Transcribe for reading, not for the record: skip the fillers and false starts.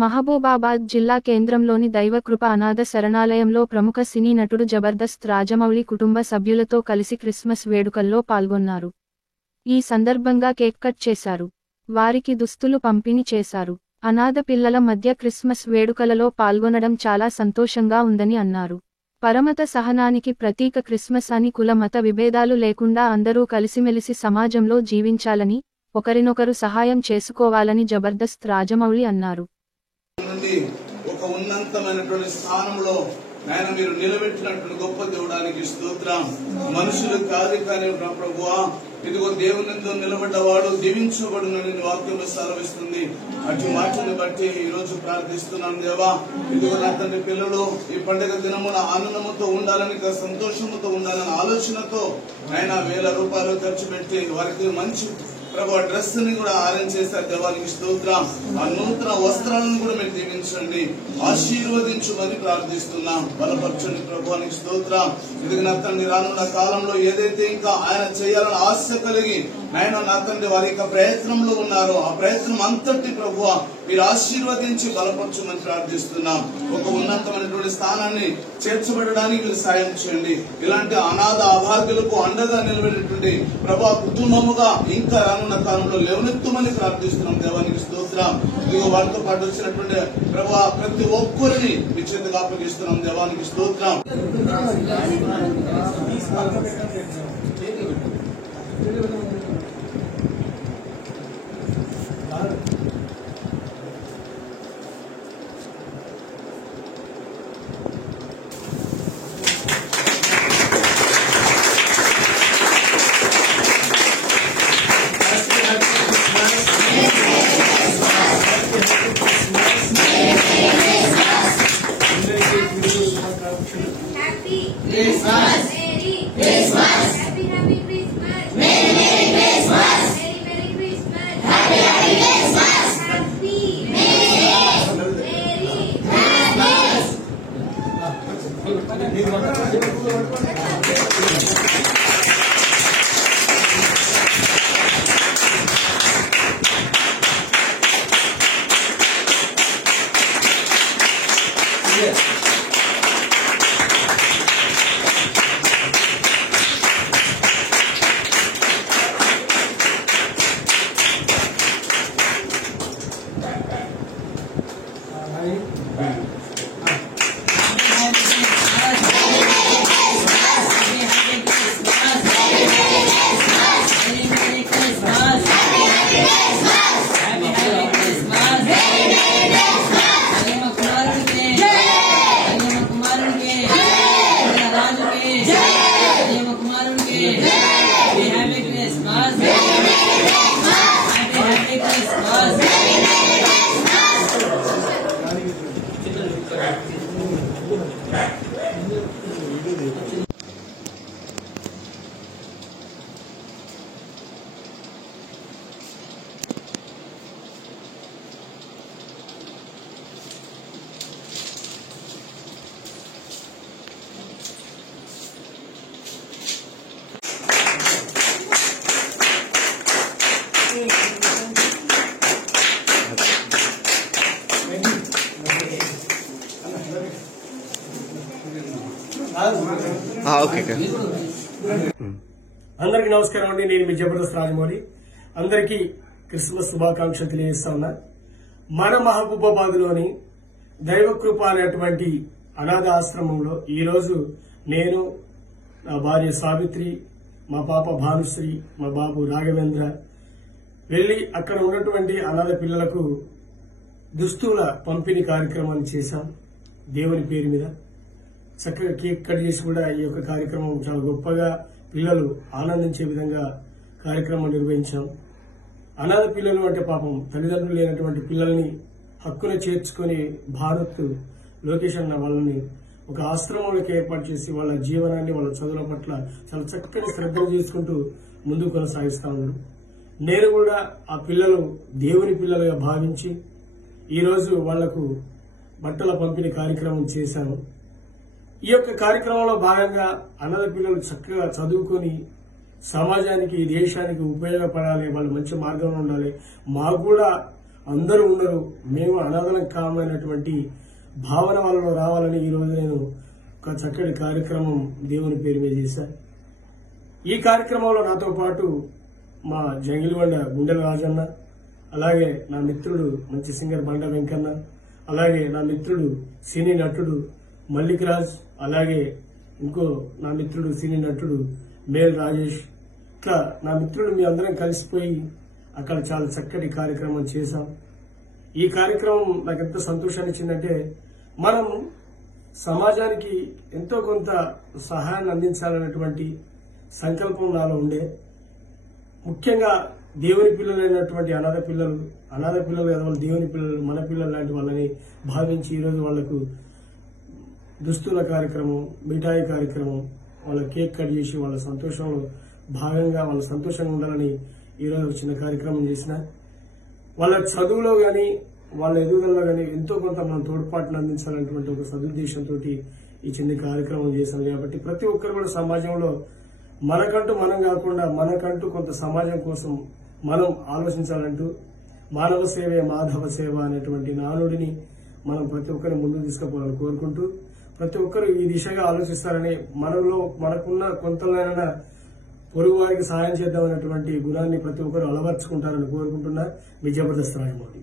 మహబూబాబాద్ జిల్లా కేంద్రంలోని దైవకృప అనాథ శరణాలయంలో ప్రముఖ సినీ నటుడు జబర్దస్త్ రాజమౌళి కుటుంబ సభ్యులతో కలిసి క్రిస్మస్ వేడుకల్లో పాల్గొన్నారు. ఈ సందర్భంగా కేక్ కట్ చేశారు. వారికి దుస్తులు పంపిణీ చేశారు. అనాథ పిల్లల మధ్య క్రిస్మస్ వేడుకలలో పాల్గొనడం చాలా సంతోషంగా ఉందని అన్నారు. పరమత సహనానికి ప్రతీక క్రిస్మస్ అని కుల మత విభేదాలు లేకుండా అందరూ కలిసిమెలిసి సమాజంలో జీవించాలని, ఒకరినొకరు సహాయం చేసుకోవాలని జబర్దస్త్ రాజమౌళి అన్నారు. ఒక ఉన్నతమైనటువంటి స్థానంలో ఆయన మీరు నిలబెట్టినటువంటి గొప్ప దేవుడానికి స్తోత్రం. మనుషులు కాదు కానీ ప్రభువా, ఇదిగో దేవునితో నిలబడ్డవాడు దీవించబడునని వాక్యం సెలవిస్తుంది. అటు మాటను బట్టి ఈ రోజు ప్రార్థిస్తున్నాం దేవా. ఇదిగో నా తండ్రి పిల్లలు ఈ పండుగ దినమున ఆనందముతో ఉండాలని, సంతోషముతో ఉండాలని ఆలోచనతో ఆయన 1000 రూపాయలు ఖర్చు పెట్టి వారికి మంచి ప్రభు డ్రెస్ ని కూడా అరేంజ్ చేశారు. దేవానికి స్తోత్రం. ఆ నూతన వస్త్రాలను కూడా మీరు దీవించండి, ఆశీర్వదించమని ప్రార్థిస్తున్నాం. బలపరచండి ప్రభువానికి స్తోత్రం. ఇది నా తండ్రి రానున్న కాలంలో ఏదైతే ఇంకా ఆయన చేయాలని ఆశ కలిగి ఆయన నా తండ్రి వారి యొక్క ప్రయత్నంలో ఉన్నారో ఆ ప్రయత్నం అంతటి ప్రభువ మీరు ఆశీర్వదించి బలపరచమని ప్రార్థిస్తున్నాం. ఒక ఉన్నతమైనటువంటి స్థానాన్ని చేర్చబడడానికి మీరు సాయం చేయండి. ఇలాంటి అనాథ అభాగ్యులకు అండగా నిలబడినటువంటి ప్రభా కుటుంబముగా ఇంకా రానున్న కాలంలో లేవనెత్తమని ప్రార్థిస్తున్నాం. దేవానికి స్తోత్రం. ఇదిగో వారితో పాటు వచ్చినటువంటి ప్రభా ప్రతి ఒక్కరిని మీ చేతికి అప్పగిస్తున్నాం. దేవానికి స్తోత్రం. అందరికి నమస్కారం అండి. నేను మీ జబర్దస్త్ రాజమౌళి. అందరికీ క్రిస్మస్ శుభాకాంక్షలు తెలియజేస్తా ఉన్నా. మన మహబూబాబాద్ లోని దైవకృప అనేటువంటి అనాథ ఆశ్రమంలో ఈ రోజు నేను, నా భార్య సావిత్రి, మా పాప భానుశ్రీ, మా బాబు రాఘవేంద్ర వెళ్లి అక్కడ ఉన్నటువంటి అనాథ పిల్లలకు దుస్తుల పంపిణీ కార్యక్రమాన్ని చేశాం. దేవుని పేరు మీద చక్కగా కేక్ కట్ చేసి కూడా ఈ యొక్క కార్యక్రమం చాలా గొప్పగా పిల్లలు ఆనందించే విధంగా కార్యక్రమం నిర్వహించాం. అనాథ పిల్లలు అంటే పాపం తల్లిదండ్రులు లేనటువంటి పిల్లల్ని హక్కున చేర్చుకుని భారత్ లోకేష్ అన్న వాళ్ళని ఒక ఆశ్రమంలోకి ఏర్పాటు చేసి వాళ్ళ జీవనాన్ని, వాళ్ళ చదువుల పట్ల చాలా చక్కని శ్రద్ధలు చేసుకుంటూ ముందుకు కొనసాగిస్తా ఉన్నారు. నేను కూడా ఆ పిల్లలు దేవుని పిల్లలుగా భావించి ఈరోజు వాళ్లకు బట్టల పంపిణీ కార్యక్రమం చేశాను. ఈ యొక్క కార్యక్రమంలో భాగంగా అనాథ పిల్లలు చక్కగా చదువుకొని సమాజానికి, దేశానికి ఉపయోగపడాలి, వాళ్ళు మంచి మార్గంలో ఉండాలి, మాకు కూడా అందరూ ఉన్నారు, మేము అనాథలం కామైనటువంటి భావన వాళ్ళలో రావాలని ఈరోజు నేను ఒక చక్కటి కార్యక్రమం దేవుని పేరు మీద చేశాను. ఈ కార్యక్రమంలో నాతో పాటు మా జంగిలిబండ గుండెల రాజన్న, అలాగే నా మిత్రుడు మంచి సింగర్ బండ వెంకన్న, అలాగే నా మిత్రుడు సినీ నటుడు మల్లిక్ రాజ్, అలాగే ఇంకో నా మిత్రుడు సినీ నటుడు మేల్ రాజేష్, ఇట్లా నా మిత్రుడు మీ అందరం కలిసిపోయి అక్కడ చాలా చక్కటి కార్యక్రమం చేశాం. ఈ కార్యక్రమం నాకు ఎంత సంతోషాన్ని ఇచ్చిందంటే, మనం సమాజానికి ఎంతో కొంత సహాయాన్ని అందించాలనేటువంటి సంకల్పం నాలో ఉండే. ముఖ్యంగా దేవుని పిల్లలైనటువంటి అనాథ పిల్లలు కదా, వాళ్ళు దేవుని పిల్లలు, మన పిల్లలు లాంటి వాళ్ళని భావించి ఈరోజు వాళ్లకు దుస్తుల కార్యక్రమం, మిఠాయి కార్యక్రమం, వాళ్ళ కేక్ కట్ చేసి వాళ్ళ సంతోషంలో భాగంగా వాళ్ళ సంతోషంగా ఉండాలని ఈరోజు ఒక చిన్న కార్యక్రమం చేసిన. వాళ్ళ చదువులో గాని వాళ్ళ ఎదుగుదలలో గాని ఎంతో కొంత మనం తోడ్పాటును అందించాలనేటువంటి ఒక సదుద్దేశంతో ఈ చిన్న కార్యక్రమం చేశాం. కాబట్టి ప్రతి ఒక్కరు కూడా సమాజంలో మనకంటూ మనం కాకుండా మనకంటూ కొంత సమాజం కోసం మనం ఆలోచించాలంటూ మానవ సేవే మాధవ సేవ అనేటువంటి నానుడిని మనం ప్రతి ఒక్కరిని ముందుకు తీసుకుపోవాలని కోరుకుంటూ, ప్రతి ఒక్కరు ఈ దిశగా ఆలోచిస్తారని, మనకున్న కొంతలైనా పొరుగు వారికి సహాయం చేద్దామనేటువంటి గుణాన్ని ప్రతి ఒక్కరు అలవర్చుకుంటారని కోరుకుంటున్నా. మీ జబర్దస్త్ రాజమౌళి.